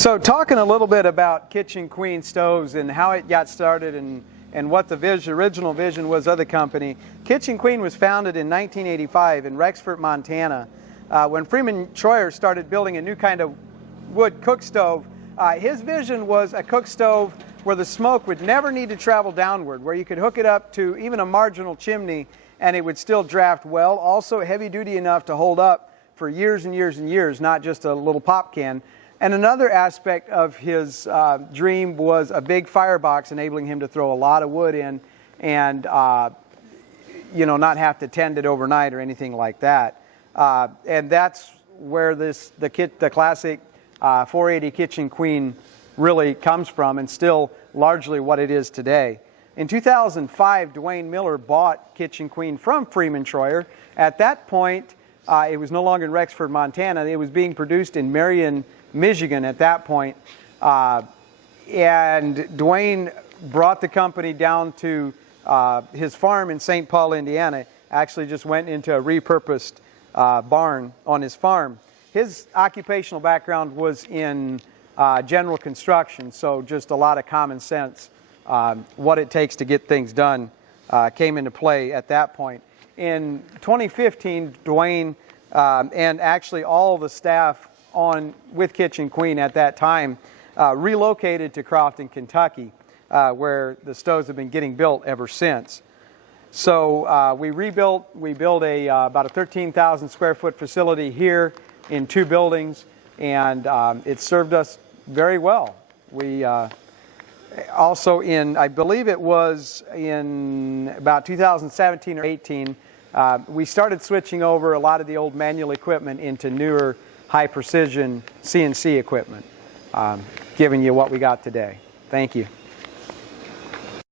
So talking a little bit about Kitchen Queen stoves and how it got started and what the original vision was of the company. Kitchen Queen was founded in 1985 in Rexford, Montana. When Freeman Troyer started building a new kind of wood cook stove, his vision was a cook stove where the smoke would never need to travel downward, where you could hook it up to even a marginal chimney and it would still draft well. Also heavy duty enough to hold up for years and years and years, not just a little pop can. And another aspect of his dream was a big firebox, enabling him to throw a lot of wood in and not have to tend it overnight or anything like that. And that's where the classic 480 Kitchen Queen really comes from, and still largely what it is today. In 2005, Dwayne Miller bought Kitchen Queen from Freeman Troyer. At that point, it was no longer in Rexford, Montana. It was being produced in Marion, Michigan at that point. And Dwayne brought the company down to his farm in St. Paul, Indiana. Actually just went into a repurposed barn on his farm. His occupational background was in general construction, so just a lot of common sense. What it takes to get things done came into play at that point. In 2015, Dwayne and actually all the staff with Kitchen Queen at that time relocated to Crofton, Kentucky, where the stoves have been getting built ever since. So we built about a 13,000 square foot facility here in 2 buildings, and it served us very well. We also I believe it was in about 2017 or 18, we started switching over a lot of the old manual equipment into newer high precision CNC equipment, giving you what we got today. Thank you.